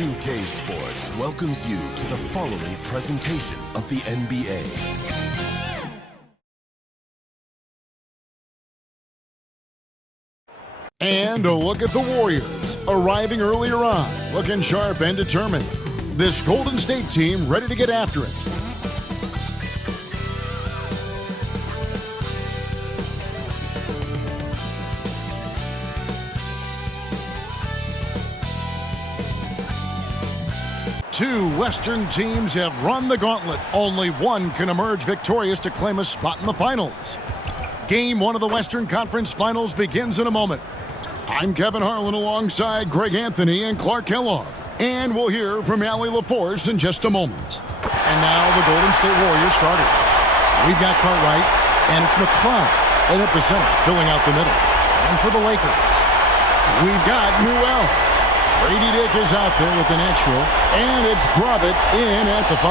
2K Sports welcomes you to the following presentation of the NBA. And a look at the Warriors, arriving earlier on, looking sharp and determined. This Golden State team ready to get after it. Two Western teams have run the gauntlet. Only one can emerge victorious to claim a spot in the finals. Game one of the Western Conference Finals begins in a moment. I'm Kevin Harlan alongside Greg Anthony and Clark Kellogg. And we'll hear from Allie LaForce in just a moment. And now the Golden State Warriors starters. We've got Cartwright, and it's McCloud right up the center, filling out the middle. And for the Lakers, we've got Newell. Brady Dick is out there with the natural, and it's Grubbett in at the 5.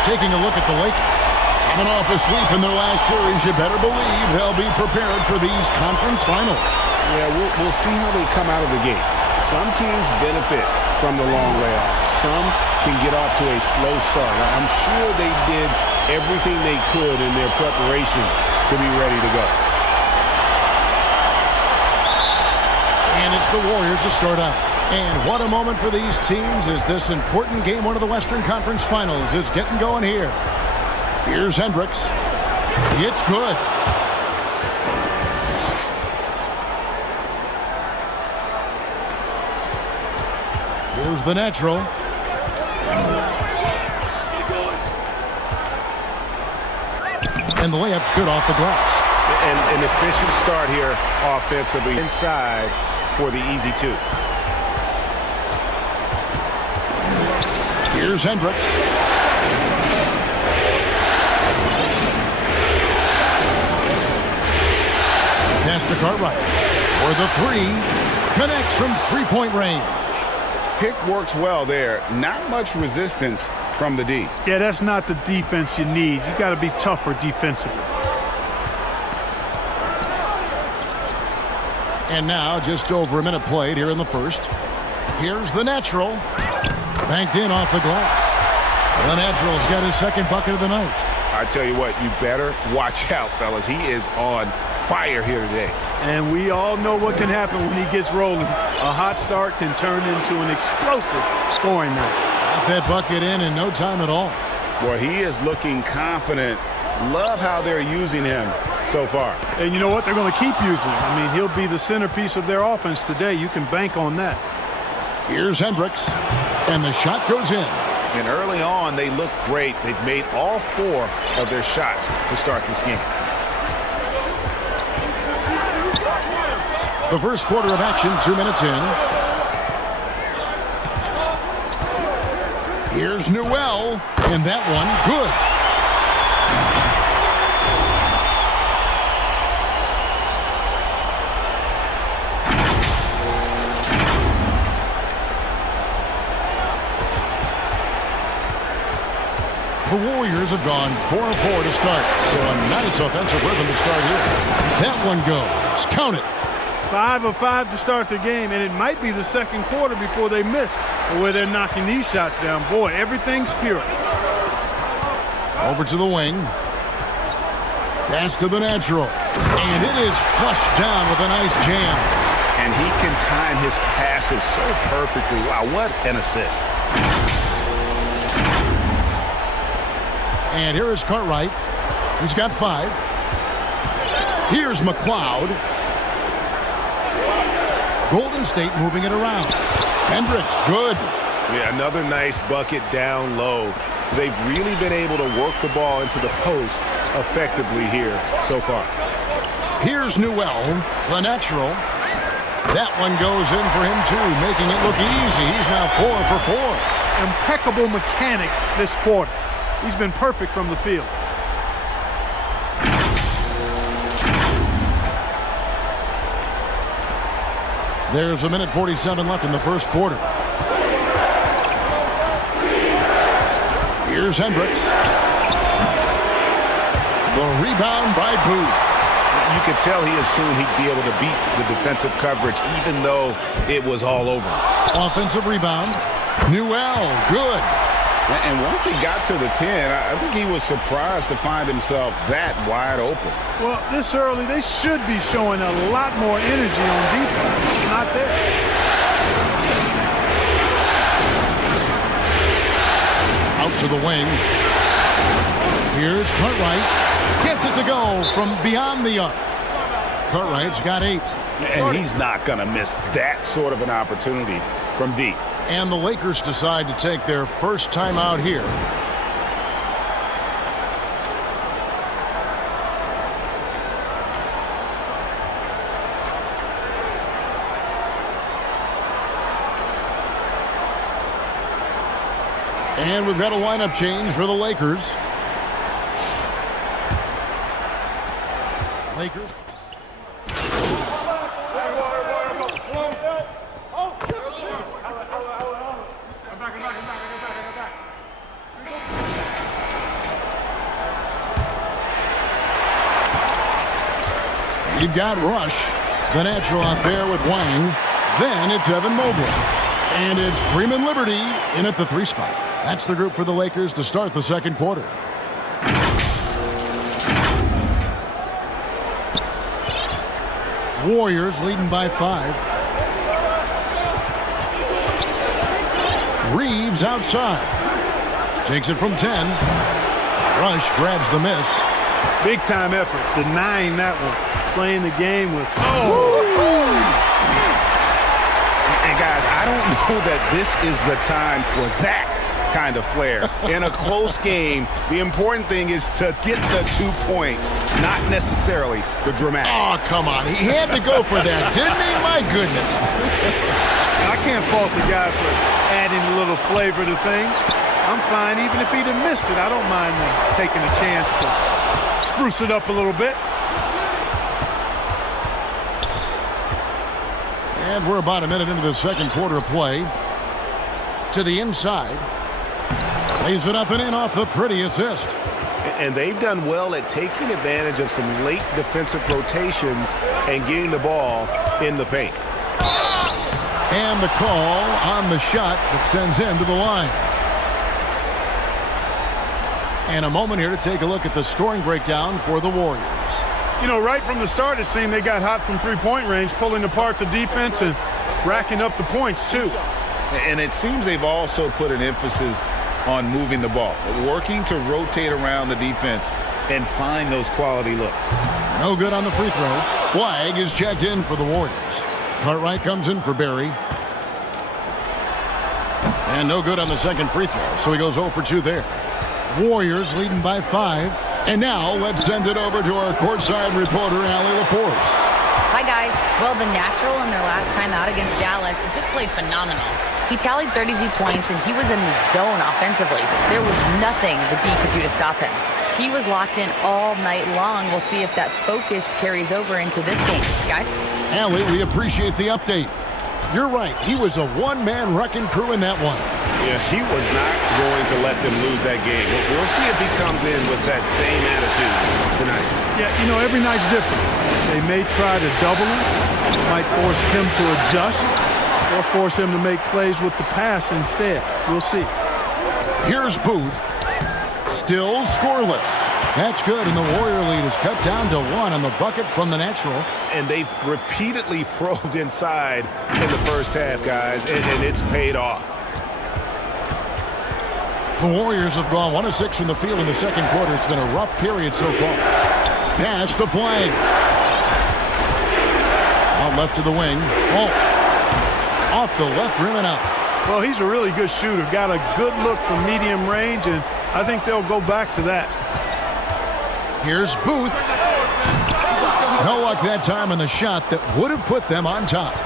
Taking a look at the Lakers. Coming off a sweep in their last series, you better believe they'll be prepared for these conference finals. Yeah, we'll see how they come out of the gates. Some teams benefit from the long layoff. Some can get off to a slow start. I'm sure they did everything they could in their preparation to be ready to go. And it's the Warriors to start out. And what a moment for these teams as this important game one of the Western Conference Finals is getting going here. Here's Hendricks. It's good. Here's the natural. And the layup's good off the glass. And an efficient start here offensively inside for the easy 2. Here's Hendricks. Pass to Cartwright. For the 3. Connects from three-point range. Pick works well there. Not much resistance from the D. Yeah, that's not the defense you need. You got to be tougher defensively. And now just over a minute played here in the first. Here's the natural. Banked in off the glass. The natural's got his second bucket of the night. I tell you what, you better watch out, fellas. He is on fire here today. And we all know what can happen when he gets rolling. A hot start can turn into an explosive scoring night. Got that bucket in no time at all. Well, he is looking confident. Love how they're using him so far. And you know what? They're going to keep using him. I mean, he'll be the centerpiece of their offense today. You can bank on that. Here's Hendricks. And the shot goes in. And early on, they look great. They've made all 4 of their shots to start this game. The first quarter of action, 2 minutes in. Here's Newell. And that one, good. The Warriors have gone 4-4 to start, so a nice offensive rhythm to start here. That one goes. Count it. 5 of 5 to start the game, and it might be the second quarter before they miss, where they're knocking these shots down. Boy, everything's pure. Over to the wing. Pass to the natural. And it is flushed down with a nice jam. And he can time his passes so perfectly. Wow, what an assist. And here is Cartwright. He's got 5. Here's McCloud. Golden State moving it around. Hendricks, good. Yeah, another nice bucket down low. They've really been able to work the ball into the post effectively here so far. Here's Newell, the natural. That one goes in for him too, making it look easy. He's now 4 for 4. Impeccable mechanics this quarter. He's been perfect from the field. There's a minute 47 left in the first quarter. Here's Hendricks. The rebound by Booth. You could tell he assumed he'd be able to beat the defensive coverage even though it was all over. Offensive rebound. Newell, good. And once he got to the 10, I think he was surprised to find himself that wide open. Well, this early, they should be showing a lot more energy on defense. It's not there. Out to the wing. Here's Cartwright. Gets it to go from beyond the arc. Cartwright's got 8. And he's not going to miss that sort of an opportunity from deep. And the Lakers decide to take their first time out here. And we've got a lineup change for the Lakers. Lakers. You've got Rush, the natural out there with Wang. Then it's Evan Mobley. And it's Freeman Liberty in at the 3 spot. That's the group for the Lakers to start the second quarter. Warriors leading by 5. Reeves outside. Takes it from 10. Rush grabs the miss. Big time effort, denying that one. Playing the game with... And guys, I don't know that this is the time for that kind of flair. In a close game, the important thing is to get the 2 points, not necessarily the dramatics. Oh, come on. He had to go for that, didn't he? My goodness. I can't fault the guy for adding a little flavor to things. I'm fine. Even if he'd have missed it, I don't mind taking a chance to spruce it up a little bit. And we're about a minute into the second quarter of play. To the inside. Lays it up and in off the pretty assist. And they've done well at taking advantage of some late defensive rotations and getting the ball in the paint. And the call on the shot that sends him to the line. And a moment here to take a look at the scoring breakdown for the Warriors. You know, right from the start, it seemed they got hot from three-point range, pulling apart the defense and racking up the points, too. And it seems they've also put an emphasis on moving the ball, working to rotate around the defense and find those quality looks. No good on the free throw. Flag is checked in for the Warriors. Cartwright comes in for Barry. And no good on the second free throw, so he goes 0 for 2 there. Warriors leading by 5. And now let's send it over to our courtside reporter, Allie LaForce. Hi, guys. Well, the natural in their last time out against Dallas just played phenomenal. He tallied 32 points, and he was in the zone offensively. There was nothing the D could do to stop him. He was locked in all night long. We'll see if that focus carries over into this game. Guys? Allie, we appreciate the update. You're right. He was a one-man wrecking crew in that one. Yeah, he was not going to let them lose that game. We'll see if he comes in with that same attitude tonight. Yeah, you know, every night's different. They may try to double him, might force him to adjust, or force him to make plays with the pass instead. We'll see. Here's Booth. Still scoreless. That's good, and the Warrior lead is cut down to 1 on the bucket from the natural. And they've repeatedly probed inside in the first half, guys, and it's paid off. The Warriors have gone 1 of 6 from the field in the second quarter. It's been a rough period so far. Pass to Flag. Out left to the wing. Oh, off the left rim and out. Well, he's a really good shooter. Got a good look from medium range, and I think they'll go back to that. Here's Booth. No luck that time on the shot that would have put them on top.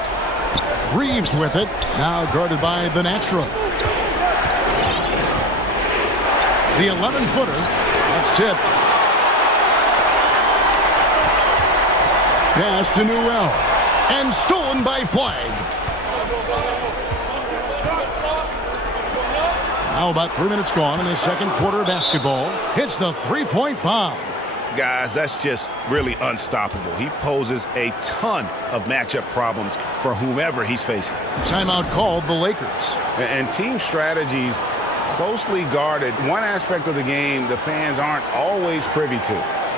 Reeves with it. Now guarded by the natural. The 11-footer. That's tipped. Pass to Newell. And stolen by Flag. Now about 3 minutes gone in the second quarter of basketball. Hits the three-point bomb. guys, that's just really unstoppable. He poses a ton of matchup problems for whomever he's facing. Timeout called the Lakers. And team strategies closely guarded. One aspect of the game the fans aren't always privy to.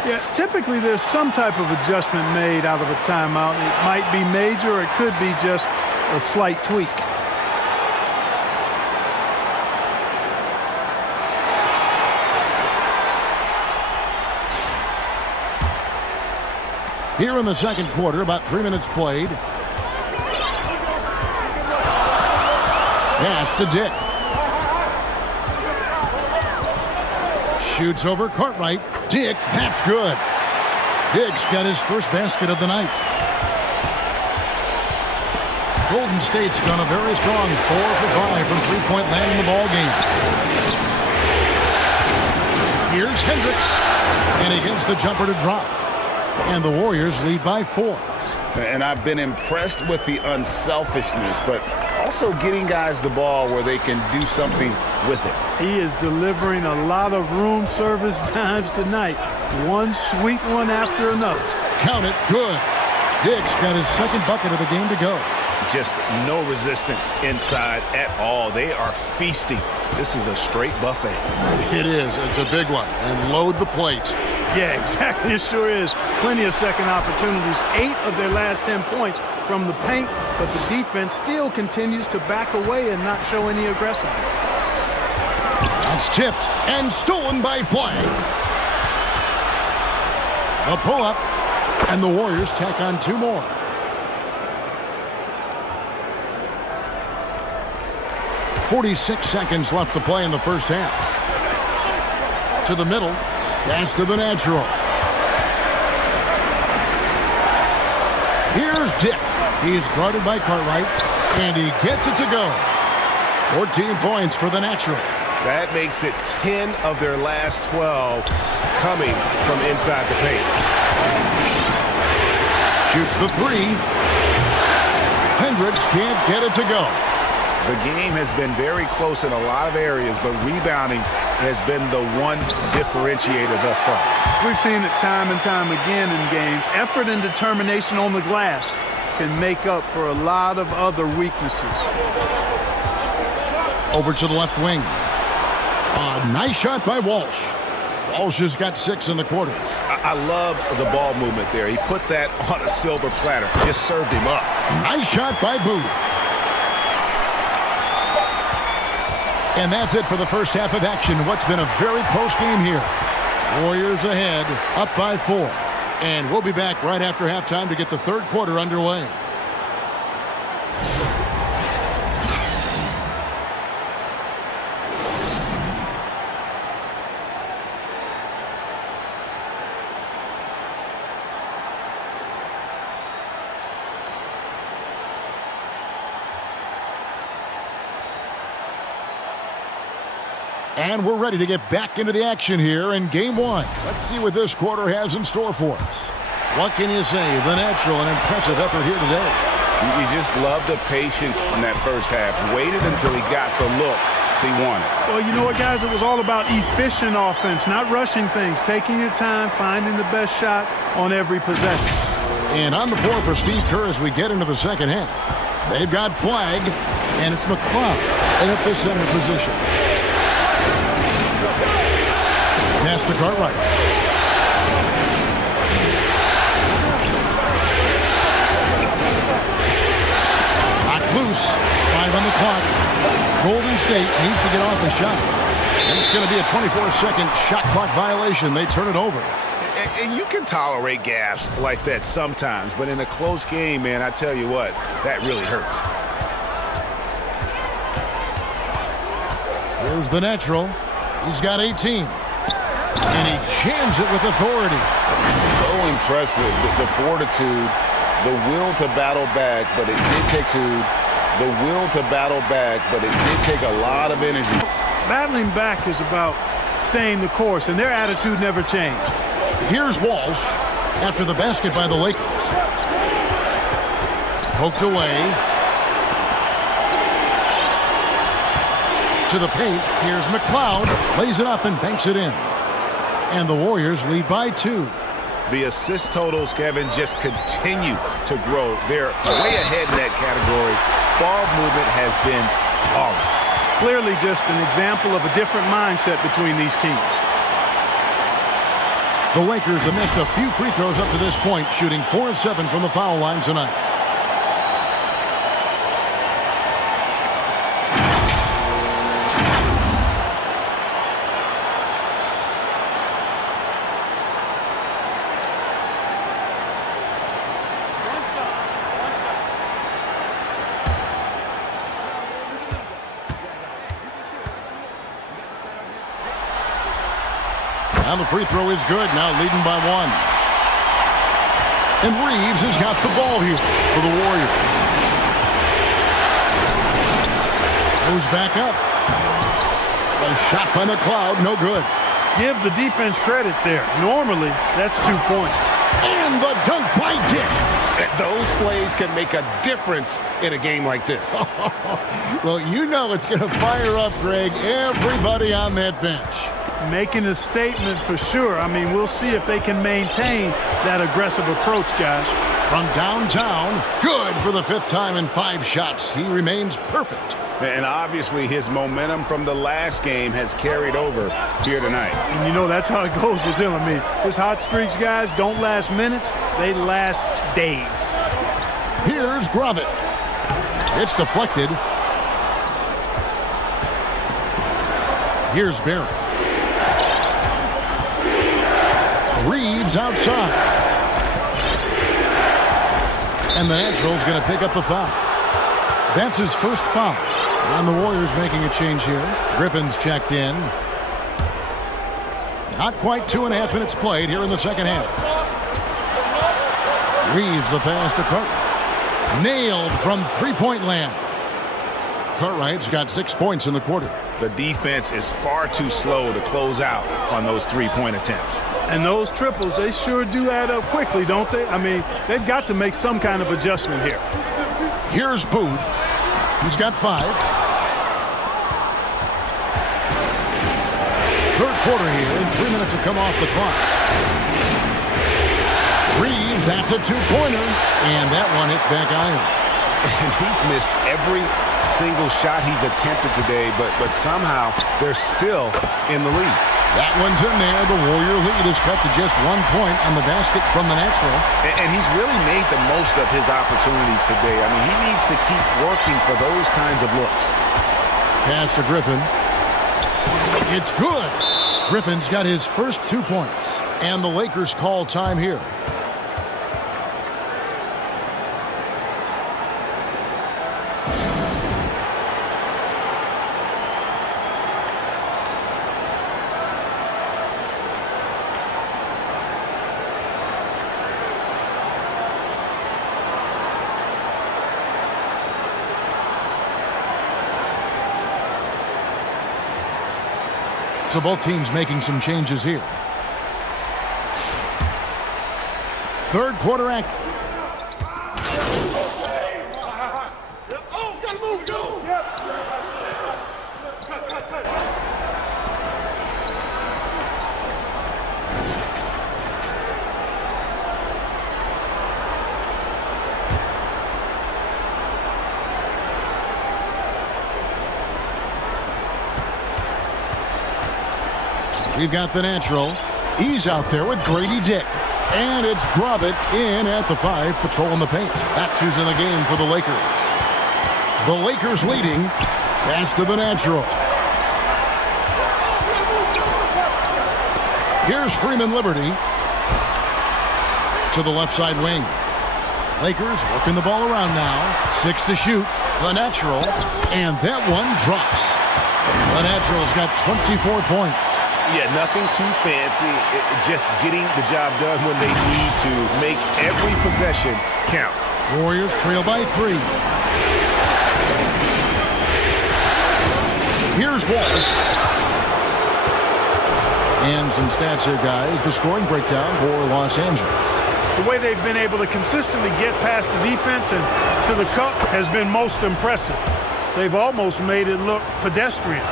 Yeah, typically there's some type of adjustment made out of a timeout. It might be major or it could be just a slight tweak. Here in the second quarter, about 3 minutes played. Pass to Dick. Shoots over Cartwright. Dick, that's good. Dick's got his first basket of the night. Golden State's done a very strong 4 for 5 from three-point land in the ball game. Here's Hendricks, and he gets the jumper to drop. And the Warriors lead by 4. And I've been impressed with the unselfishness, but also getting guys the ball where they can do something with it. He is delivering a lot of room service dimes tonight. One sweet one after another. Count it, good. Dick's got his second bucket of the game to go. Just no resistance inside at all. They are feasting. This is a straight buffet. It is. It's a big one. And load the plate. Yeah, exactly. It sure is. Plenty of second opportunities. 8 of their last 10 points from the paint, but the defense still continues to back away and not show any aggression. That's tipped and stolen by Flag. A pull-up, and the Warriors tack on 2 more. .46 seconds left to play in the first half. To the middle. Pass to the natural. Here's Dick. He's guarded by Cartwright, and he gets it to go. 14 points for the natural. That makes it 10 of their last 12 coming from inside the paint. Shoots the 3. Hendricks can't get it to go. The game has been very close in a lot of areas, but rebounding has been the one differentiator thus far. We've seen it time and time again in games. Effort and determination on the glass can make up for a lot of other weaknesses. Over to the left wing. A nice shot by Walsh. Walsh has got 6 in the quarter. I love the ball movement there. He put that on a silver platter. Just served him up. Nice shot by Booth. And that's it for the first half of action. What's been a very close game here. Warriors ahead, up by 4. And we'll be back right after halftime to get the third quarter underway. And we're ready to get back into the action here in Game 1. Let's see what this quarter has in store for us. What can you say? The natural and impressive effort here today. You just love the patience in that first half. Waited until he got the look he wanted. Well, you know what, guys? It was all about efficient offense, not rushing things, taking your time, finding the best shot on every possession. And on the floor for Steve Kerr as we get into the second half. They've got Flag, and it's McCloud at the center position. Pass to Cartwright. Knocked loose. 5 on the clock. Golden State needs to get off the shot. And it's going to be a 24-second shot clock violation. They turn it over. And you can tolerate gaffes like that sometimes, but in a close game, man, I tell you what, that really hurts. Here's the natural. He's got 18. And he jams it with authority. So impressive, the fortitude, the will to battle back, but it did take the will to battle back, but it did take a lot of energy. Battling back is about staying the course, and their attitude never changed. Here's Walsh after the basket by the Lakers. Poked away. To the paint. Here's McCloud. Lays it up and banks it in. And the Warriors lead by 2. The assist totals, Kevin, just continue to grow. They're way ahead in that category. Ball movement has been flawless. Clearly just an example of a different mindset between these teams. The Lakers have missed a few free throws up to this point, shooting 4 of 7 from the foul line tonight. And the free throw is good, now leading by 1. And Reeves has got the ball here for the Warriors. Goes back up. A shot by McLeod, no good. Give the defense credit there. Normally, that's 2 points. And the dunk by Dick. Those plays can make a difference in a game like this. Well, you know it's going to fire up, Greg, everybody on that bench. Making a statement for sure. I mean, we'll see if they can maintain that aggressive approach, guys. From downtown, good for the 5th time in 5 shots. He remains perfect. And obviously his momentum from the last game has carried over here tonight. And you know that's how it goes with him. I mean, his hot streaks, guys, don't last minutes. They last days. Here's Gravett. It's deflected. Here's Barry. Reeves outside. And the Natural's going to pick up the foul. That's his first foul. And the Warriors making a change here. Griffin's checked in. Not quite 2.5 minutes played here in the second half. Reeves the pass to Cartwright. Nailed from three-point land. Cartwright's got 6 points in the quarter. The defense is far too slow to close out on those three-point attempts. And those triples, they sure do add up quickly, don't they? I mean, they've got to make some kind of adjustment here. Here's Booth. He's got 5. Third quarter here, and 3 minutes have come off the clock. Reeves, that's a 2-pointer, and that one hits back iron. And he's missed every single shot he's attempted today, but somehow they're still in the lead. That one's in there. The Warrior lead is cut to just 1 point on the basket from the Natural. And he's really made the most of his opportunities today. I mean, he needs to keep working for those kinds of looks. Pass to Griffin. It's good. Griffin's got his first 2 points. And the Lakers call time here. So both teams making some changes here. Third quarter act. We've got the Natural. He's out there with Grady Dick. And it's Gravett in at the 5, patrolling the paint. That's who's in the game for the Lakers. The Lakers leading. Pass to the Natural. Here's Freeman Liberty. To the left side wing. Lakers working the ball around now. 6 to shoot. The Natural. And that one drops. The Natural's got 24 points. Yeah, nothing too fancy. Just getting the job done when they need to. Make every possession count. Warriors trail by 3. Here's Walsh. And some stats here, guys. The scoring breakdown for Los Angeles. The way they've been able to consistently get past the defense and to the cup has been most impressive. They've almost made it look pedestrian.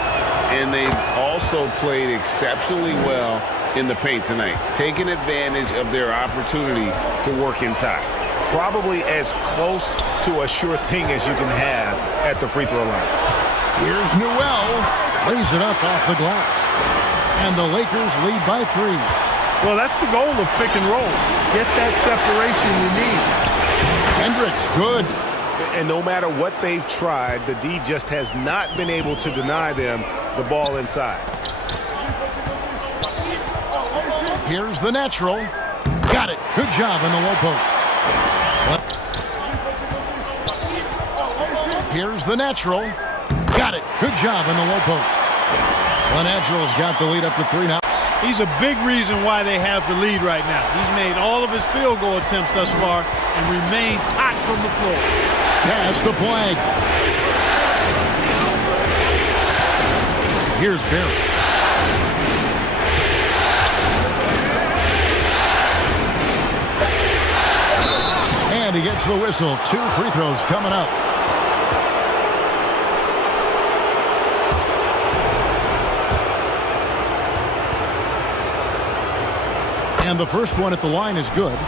And they've also played exceptionally well in the paint tonight, taking advantage of their opportunity to work inside. Probably as close to a sure thing as you can have at the free throw line. Here's Newell. Lays it up off the glass. And the Lakers lead by 3. Well, that's the goal of pick and roll. Get that separation you need. Hendricks, good. And no matter what they've tried, the D just has not been able to deny them the ball inside. Here's the natural. Got it. Good job in the low post. Here's the natural. Got it. Good job in the low post. The natural's got the lead up to 3 now. He's a big reason why they have the lead right now. He's made all of his field goal attempts thus far and remains hot from the floor. Pass the flag. Here's Barry. And he gets the whistle. 2 free throws coming up. And the first one at the line is good.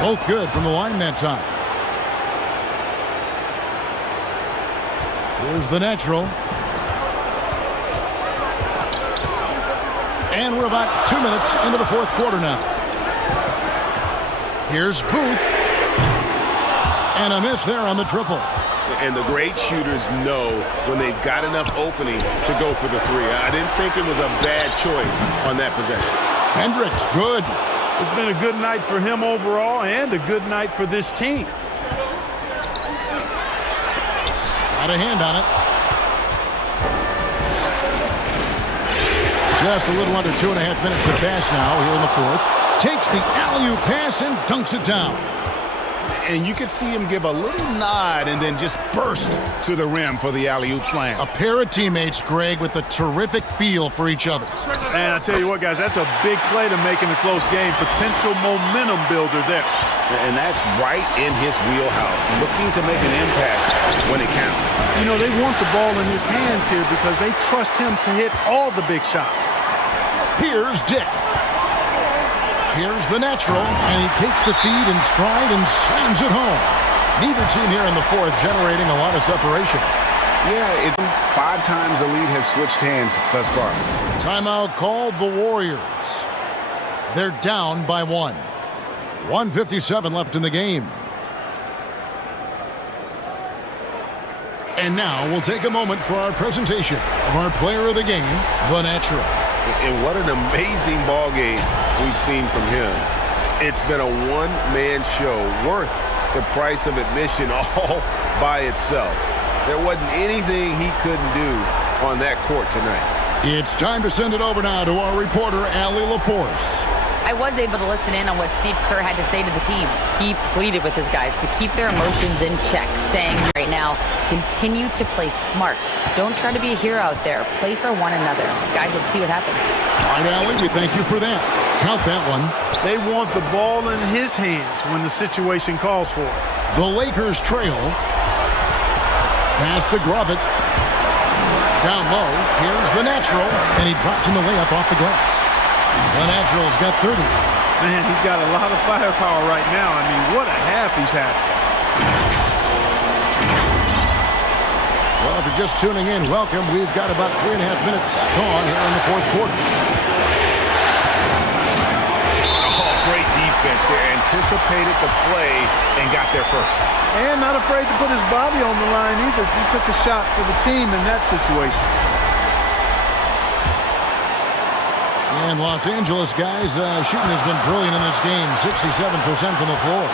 Both good from the line that time. Here's the natural. And we're about 2 minutes into the fourth quarter now. Here's Booth. And a miss there on the triple. And the great shooters know when they've got enough opening to go for the 3. I didn't think it was a bad choice on that possession. Hendricks, good. It's been a good night for him overall and a good night for this team. Got a hand on it. Just a little under 2.5 minutes of pass now here in the fourth. Takes the alley-oop pass and dunks it down. And you could see him give a little nod and then just burst to the rim for the alley-oop slam. A pair of teammates, Greg, with a terrific feel for each other. And I tell you what, guys, that's a big play to make in a close game. Potential momentum builder there. And that's right in his wheelhouse, looking to make an impact when it counts. You know, they want the ball in his hands here because they trust him to hit all the big shots. Here's Dick. Here's the natural, and he takes the feed in stride and slams it home. Neither team here in the fourth generating a lot of separation. Yeah, 5 times the lead has switched hands thus far. Timeout called the Warriors. They're down by 1. 1:57 left in the game. And now we'll take a moment for our presentation of our player of the game, the natural. And what an amazing ball game we've seen from him. It's been a one-man show worth the price of admission all by itself. There wasn't anything he couldn't do on that court tonight. It's time to send it over now to our reporter, Allie LaForce. I was able to listen in on what Steve Kerr had to say to the team. He pleaded with his guys to keep their emotions in check, saying right now, continue to play smart. Don't try to be a hero out there. Play for one another. Guys, let's see what happens. All right, Allie, we thank you for that. Count that one. They want the ball in his hands when the situation calls for it. The Lakers trail. Pass to Grovit. Down low. Here's the natural, and he drops in the layup off the glass. The natural's got 30. Man, he's got a lot of firepower right now. I mean, what a half he's had. Well, if you're just tuning in, welcome. We've got about 3.5 minutes gone here in the fourth quarter. Oh, great defense there. Anticipated the play and got there first. And not afraid to put his body on the line either. He took a shot for the team in that situation. And Los Angeles, guys, shooting has been brilliant in this game. 67% from the floor.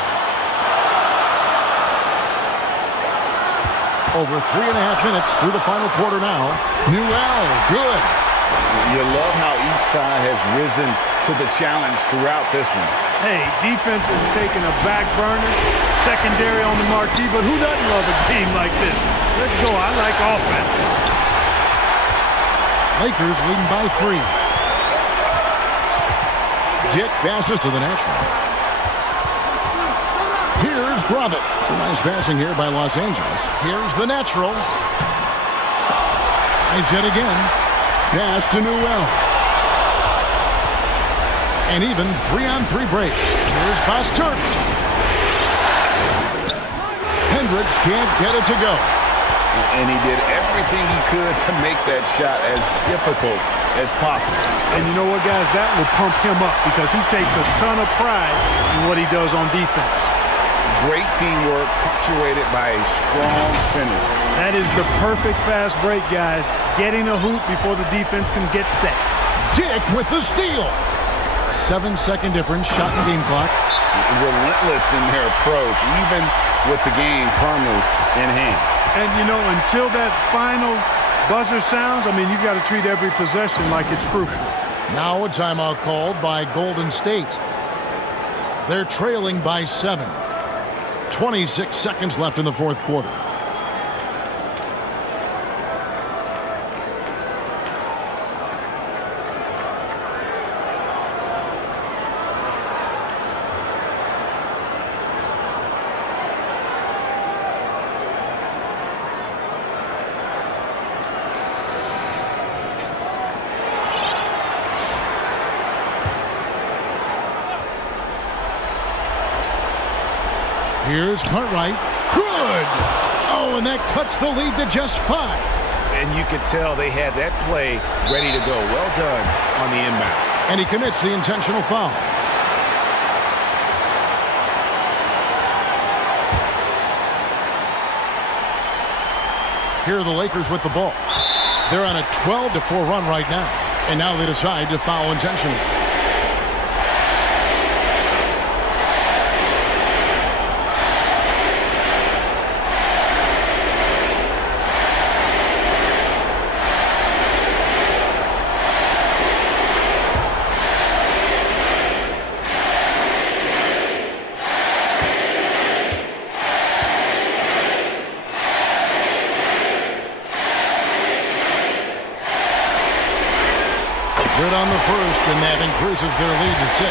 Over 3.5 minutes through the final quarter now. Newell, good. You love how each side has risen to the challenge throughout this one. Hey, defense is taking a back burner, secondary on the marquee, but who doesn't love a game like this? Let's go. I like offense. Lakers leading by 3. Dick passes to the natural. Here's Grovit. Some nice passing here by Los Angeles. Here's the natural. Tries yet again. Pass to Newell. An even 3-on-3 break. Here's Pastern. Hendricks can't get it to go. And he did everything he could to make that shot as difficult as possible. And you know what, guys? That will pump him up because he takes a ton of pride in what he does on defense. Great teamwork punctuated by a strong finish. That is the perfect fast break, guys. Getting a hoop before the defense can get set. Dick with the steal. 7-second difference, shot and game clock. Relentless in their approach, even with the game firmly in hand. And, you know, until that final buzzer sounds, I mean, you've got to treat every possession like it's crucial. Now a timeout called by Golden State. They're trailing by 7. 26 seconds left in the fourth quarter. Here's Cartwright. Good! Oh, and that cuts the lead to just 5. And you could tell they had that play ready to go. Well done on the inbound. And he commits the intentional foul. Here are the Lakers with the ball. They're on a 12-4 run right now. And now they decide to foul intentionally. Good on the first, and that increases their lead to 6.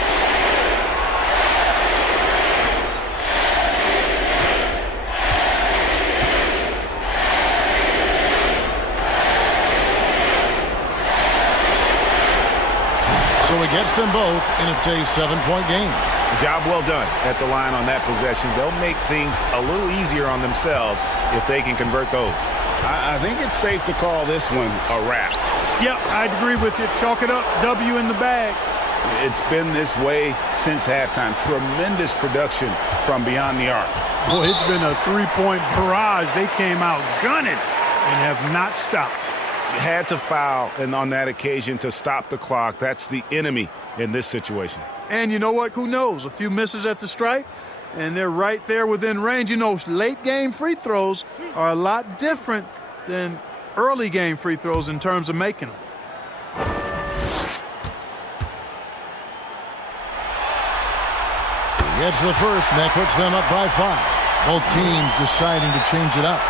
So he gets them both, and it's a 7-point game. Job well done at the line on that possession. They'll make things a little easier on themselves if they can convert those. I think it's safe to call this one a wrap. Yep, I'd agree with you. Chalk it up. W in the bag. It's been this way since halftime. Tremendous production from beyond the arc. Boy, it's been a three-point barrage. They came out gunning and have not stopped. Had to foul and on that occasion to stop the clock. That's the enemy in this situation. And you know what? Who knows? A few misses at the stripe, and they're right there within range. You know, late-game free throws are a lot different than early game free throws in terms of making them. He gets the first, and that puts them up by 5. Both teams deciding to change it up.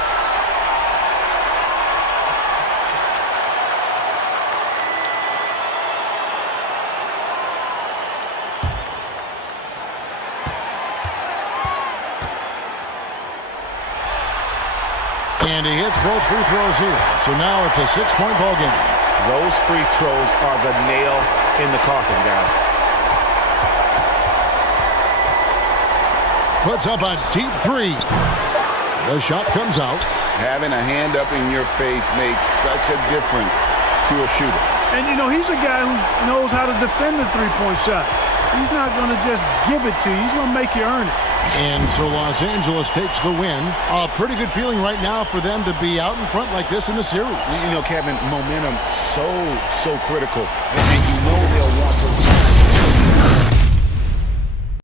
And he hits both free throws here. So now it's a 6-point ball game. Those free throws are the nail in the coffin, guys. Puts up a deep 3. The shot comes out. Having a hand up in your face makes such a difference to a shooter. And, you know, he's a guy who knows how to defend the three-point shot. He's not going to just give it to you. He's going to make you earn it. And so Los Angeles takes the win. A pretty good feeling right now for them to be out in front like this in the series. You know, Kevin, momentum so critical. And you know they'll want to